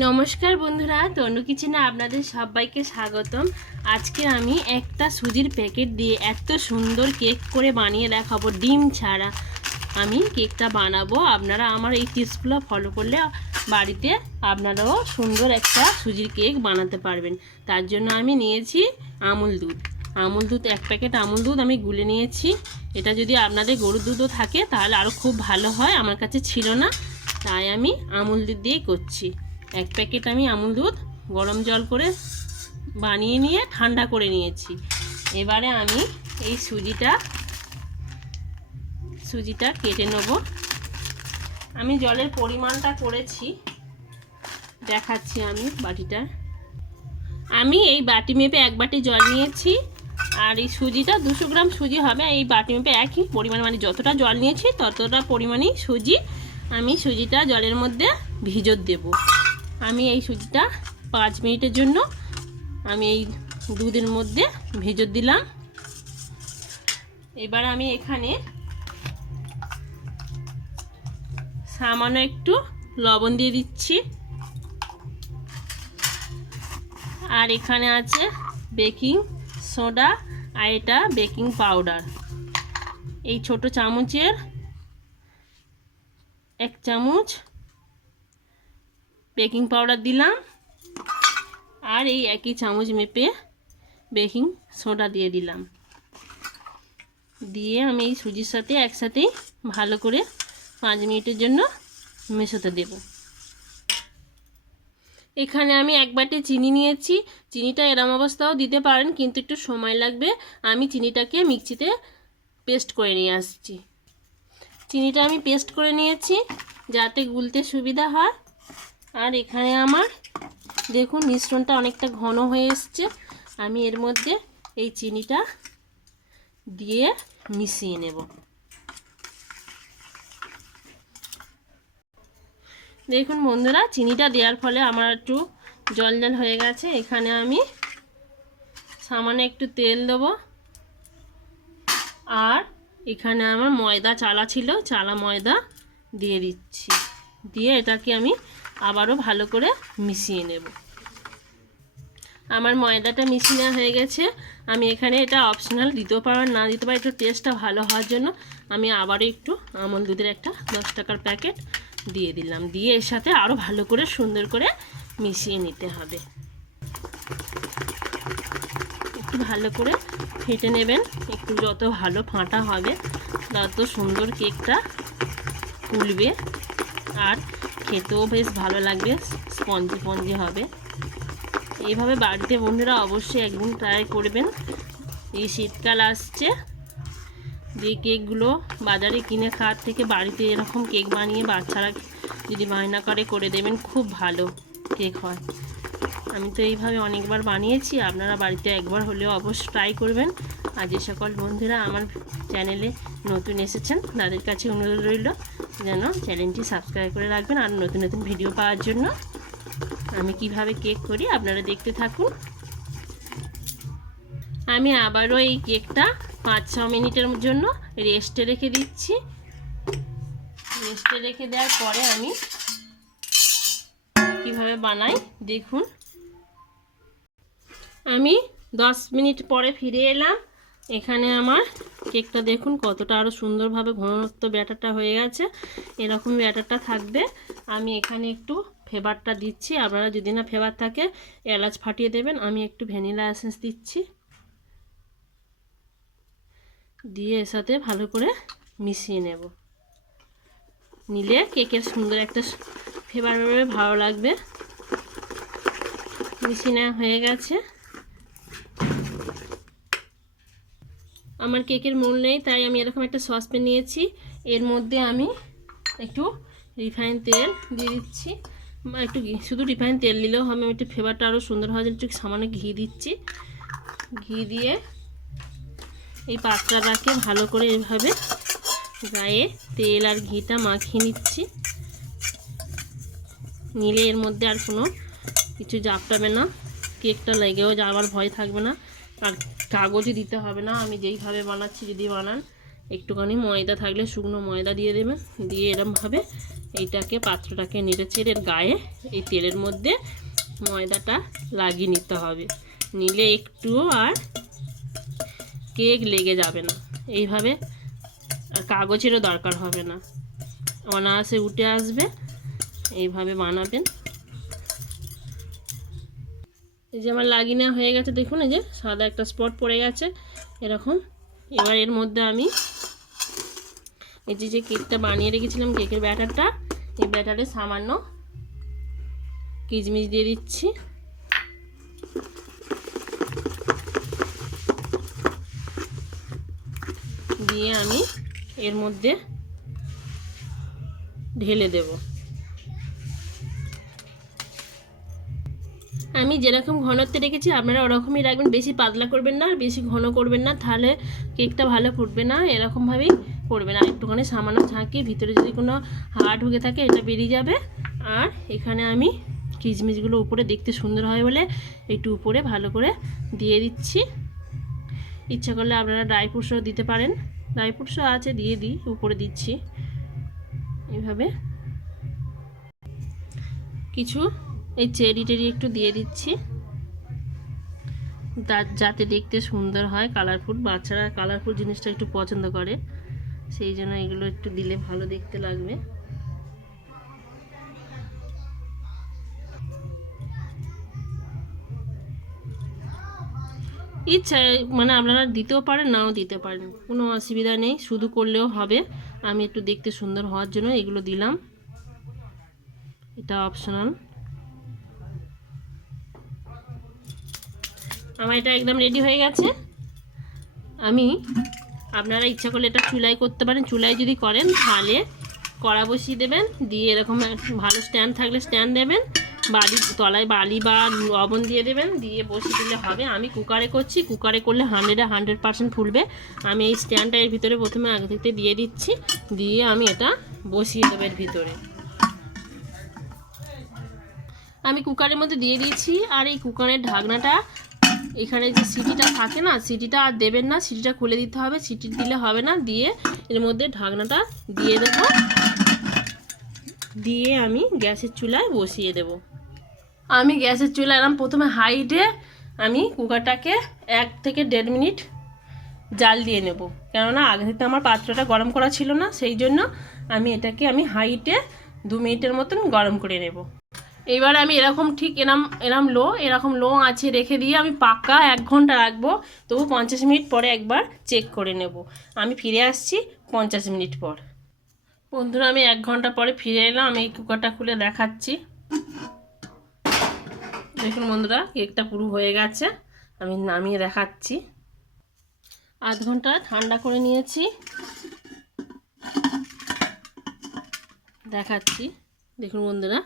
নমস্কার বন্ধুরা, তনু কিচেনে আপনাদের সবাইকে স্বাগতম। আজকে আমি একটা সুজির প্যাকেট দিয়ে এত সুন্দর কেক করে বানিয়ে দেখাবো। ডিম ছাড়া আমি কেকটা বানাবো। আপনারা আমার এই টিপসগুলো ফলো করলে বাড়িতে আপনারাও সুন্দর একটা সুজির কেক বানাতে পারবেন। তার জন্য আমি নিয়েছি আমুল দুধ 1 প্যাকেট আমুল দুধ আমি গুলে নিয়েছি। এটা যদি আপনাদের গরুর দুধও থাকে তাহলে আরও খুব ভালো হয়। আমার কাছে ছিল না, তাই আমি আমুল দুধ দিয়েই করছি। 1 প্যাকেট আমি আমুল দুধ গরম জল করে বানিয়ে নিয়ে ঠান্ডা করে নিয়েছি। এবারে আমি এই সুজিটা কেটে নেব। আমি জলের পরিমাণটা করেছি, দেখাচ্ছি আমি বাটিটা। আমি এই বাটি মেপে 1 বাটি জল নিয়েছি, আর এই সুজিটা 200 গ্রাম সুজি হবে। এই বাটি মেপে একই পরিমাণ, মানে যতটা জল নিয়েছি ততটা পরিমাণেই সুজি। আমি সুজিটা জলের মধ্যে ভিজত দেব। আমি এই সুজিটা 5 মিনিটের জন্য আমি এই দুধের মধ্যে ভিজত দিলাম। এবার আমি এখানে সামান্য একটু লবণ দিয়ে দিচ্ছি, আর এখানে আছে বেকিং সোডা, আর এটা বেকিং পাউডার। এই ছোট চামচের 1 চামচ বেকিং পাউডার দিলাম, আর এই একই চামচ মেপে বেকিং সোডা দিয়ে দিলাম। দিয়ে আমি এই সুজির সাথে একসাথেই ভালো করে 5 মিনিটের জন্য মেশাতে দেব। এখানে আমি 1 বাটি চিনি নিয়েছি। চিনিটা এরম অবস্থাও দিতে পারেন, কিন্তু একটু সময় লাগবে। আমি চিনিটাকে মিক্সিতে পেস্ট করে নিয়ে আসছি। চিনিটা আমি পেস্ট করে নিয়েছি যাতে গুলতে সুবিধা হয়। আর এখানে আমার দেখুন মিশ্রণটা অনেকটা ঘন হয়ে এসছে। আমি এর মধ্যে এই চিনিটা দিয়ে মিশিয়ে নেব। দেখুন বন্ধুরা, চিনিটা দেওয়ার ফলে আমার একটু জল জল হয়ে গেছে। এখানে আমি সামান্য একটু তেল দেবো, আর এখানে আমার ময়দা চালা ছিল, চালা ময়দা দিয়ে দিচ্ছি। দিয়ে এটাকে আমি আবারও ভালো করে মিশিয়ে নেব। আমার ময়দাটা মিশিয়ে নেওয়া হয়ে গেছে। আমি এখানে এটা অপশনাল, দিতেও পারেন না দিতে পারি, একটু টেস্টটা ভালো হওয়ার জন্য আমি আবারও একটু আমুল দুধের একটা 10 টাকার প্যাকেট দিয়ে দিলাম। দিয়ে এর সাথে আরও ভালো করে সুন্দর করে মিশিয়ে নিতে হবে। একটু ভালো করে ফেটে নেবেন। একটু যত ভালো ফাটা হবে তত সুন্দর কেকটা ফুলবে, আর খেতেও বেশ ভালো লাগবে, স্পঞ্জি স্পঞ্জি হবে। এইভাবে বাড়িতে বন্ধুরা অবশ্যই একদিন ট্রাই করবেন। এই শীতকাল আসছে, যে কেকগুলো বাজারে কিনে খাওয়ার থেকে বাড়িতে এরকম কেক বানিয়ে বাচ্চারা যদি বায়না করে দেবেন, খুব ভালো কেক হয়। আমি তো এইভাবে অনেকবার বানিয়েছি, আপনারা বাড়িতে একবার হলেও অবশ্যই ট্রাই করবেন। আর যে সকল বন্ধুরা আমার চ্যানেলে নতুন এসেছেন তাদের কাছে অনুরোধ রইল যেন চ্যানেলটি সাবস্ক্রাইব করে রাখবেন, আর নতুন নতুন ভিডিও পাওয়ার জন্য। আমি কিভাবে কেক করি আপনারা দেখতে থাকুন। আমি আবারও এই কেকটা 5-6 মিনিটের জন্য রেস্টে রেখে দিচ্ছি। রেস্টে রেখে দেওয়ার পরে আমি কিভাবে বানাই দেখুন। আমি 10 মিনিট পরে ফিরে এলাম। এখানে আমার কেকটা দেখুন কতটা আরও সুন্দরভাবে ঘনত্ব ব্যাটারটা হয়ে গেছে। এরকম ব্যাটারটা থাকবে। আমি এখানে একটু ফ্লেভারটা দিচ্ছি, আপনারা যদি না ফ্লেভার থাকে এলাচ ফাটিয়ে দেবেন। আমি একটু ভ্যানিলা এসেন্স দিচ্ছি, দিয়ে এর সাথে ভালো করে মিশিয়ে নেব। নিলে কেকের সুন্দর একটা ফ্লেভার হবে, ভালো লাগবে। মিশিয়ে নেওয়া হয়ে গেছে। আমার কেকের মোল নেই, তাই আমি এরকম একটা সসপ্যান নিয়েছি। এর মধ্যে আমি একটু রিফাইন তেল দিয়ে দিচ্ছি, একটু শুধু রিফাইন তেল দিলেও হবে, একটু ফ্লেভারটা আরও সুন্দর হওয়ার জন্য একটু সামান্য ঘি দিচ্ছি। ঘি দিয়ে এই পাত্রটাকে ভালো করে এভাবে গায়ে তেল আর ঘিটা মাখিয়ে নিচ্ছি। নিলে এর মধ্যে আর কোনো কিছু জাপটাবে না, কেকটা লেগেও যাওয়ার ভয় থাকবে না, আর কাগজে দিতে হবে না। আমি যেইভাবে বানাচ্ছি যদি বানান, একটুখানি ময়দা থাকলে শুকনো ময়দা দিয়ে দেবেন, দিয়ে এরমভাবে এইটাকে পাত্রটাকে নেড়ে ছেড়ে গায়ে এই তেলের মধ্যে ময়দাটা লাগিয়ে নিতে হবে, নিলে একটুও আর কেক লেগে যাবে না। এইভাবে আর কাগজেরও দরকার হবে না, অনায়াসে উঠে আসবে। এইভাবে বানাবেন। এই যে আমার লাগিয়ে নেওয়া হয়ে গেছে, দেখুন এই যে সাদা একটা স্পট পড়ে গেছে এরকম। এবার এর মধ্যে আমি এই যে কেকটা বানিয়ে রেখেছিলাম, কেকের ব্যাটারটা, এই ব্যাটারে সামান্য কিশমিশ দিয়ে দিচ্ছি। দিয়ে আমি এর মধ্যে ঢেলে দেব। আমি যেরকম ঘনত্বে রেখেছি আপনারা ওরকমই রাখবেন, বেশি পাতলা করবেন না আর বেশি ঘন করবেন না, তাহলে কেকটা ভালো ফুটবে না। এরকমভাবেই করবেন। আর একটুখানি সামান্য ঝাঁকিয়ে ভিতরে যদি কোনো হাড় ঢুকে থাকে এটা বেরিয়ে যাবে। আর এখানে আমি কিশমিশগুলো উপরে দেখতে সুন্দর হয় বলে একটু উপরে ভালো করে দিয়ে দিচ্ছি। ইচ্ছা করলে আপনারা ড্রাই ফ্রুটসও দিতে পারেন, ড্রাই ফ্রুটসও আছে, দিয়ে দিই, উপরে দিচ্ছি। এইভাবে কিছু এই চেরি টেরি একটু দিয়ে দিচ্ছি, যাতে দেখতে সুন্দর হয়, কালারফুল। বাচ্চারা কালারফুল জিনিসটা একটু পছন্দ করে, সেই জন্য এগুলো একটু দিলে ভালো দেখতে লাগবে। ইচ্ছা মানে আপনারা দিতেও পারেন, নাও দিতে পারেন, কোনো অসুবিধা নেই, শুধু করলেও হবে। আমি একটু দেখতে সুন্দর হওয়ার জন্য এগুলো দিলাম, এটা অপশনাল। আমার এটা একদম রেডি হয়ে গেছে। আমি আপনারা ইচ্ছা করলে এটা চুলায় করতে পারেন, চুলায় যদি করেন তাহলে কড়া বসিয়ে দেবেন, দিয়ে এরকম ভালো স্ট্যান্ড থাকলে স্ট্যান্ড দেবেন, বালির তলায় বালি বা লবণ দিয়ে দেবেন, দিয়ে বসিয়ে দিলে হবে। আমি কুকারে করছি, কুকারে করলে 100% ফুলবে। আমি এই স্ট্যান্ডটা এর ভিতরে প্রথমে আগে থেকে দিয়ে দিচ্ছি, দিয়ে আমি এটা বসিয়ে দেবো এর ভিতরে। আমি কুকারের মধ্যে দিয়ে দিয়েছি। আর এই কুকারের ঢাকনাটা, এখানে যে সিটিটা থাকে না, সিটিটা আর দেবেন না, সিটিটা খুলে দিতে হবে, সিটি দিলে হবে না। দিয়ে এর মধ্যে ঢাকনাটা দিয়ে দেব, দিয়ে আমি গ্যাসের চুলায় বসিয়ে দেব। আমি গ্যাসের চুলায় এরকম প্রথমে হাইটে আমি কুকারটাকে 1 থেকে 1.5 মিনিট জাল দিয়ে নেব, কেননা আগে থেকে আমার পাত্রটা গরম করা ছিল না, সেই জন্য এটাকে হাইটে 2 মিনিটের মতন গরম করে নেব। এবার আমি এরকম ঠিক এরকম লো আছে রেখে দিয়ে আমি পাক্কা 1 ঘন্টা রাখবো। তবু 50 মিনিট পরে একবার চেক করে নেব। আমি ফিরে আসছি 50 মিনিট পর। বন্ধুরা, আমি 1 ঘন্টা পরে ফিরে এলাম। আমি এই কুকারটা খুলে দেখাচ্ছি। দেখুন বন্ধুরা, কেকটা পুরো হয়ে গেছে। আমি নামিয়ে দেখাচ্ছি। আধ ঘন্টা ঠান্ডা করে নিয়েছি, দেখাচ্ছি। দেখুন বন্ধুরা,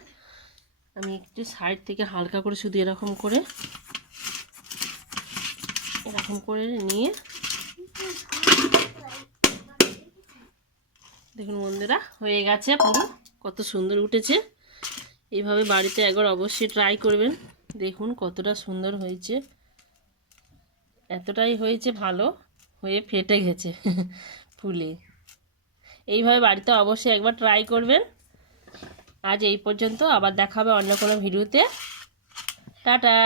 আমি একটু সাইড থেকে হালকা করে শুধু এরকম করে নিয়ে, দেখুন বন্ধুরা হয়ে গেছে পুরো, কত সুন্দর উঠেছে। এইভাবে বাড়িতে একবার অবশ্যই ট্রাই করবেন, দেখুন কতটা সুন্দর হয়েছে। এতটাই হয়েছে ভালো হয়ে ফেটে গেছে ফুলে। এইভাবে বাড়িতে অবশ্যই একবার ট্রাই করবেন। আজ এই পর্যন্ত, আবার দেখা হবে অন্য কোনো ভিডিওতে। টাটা।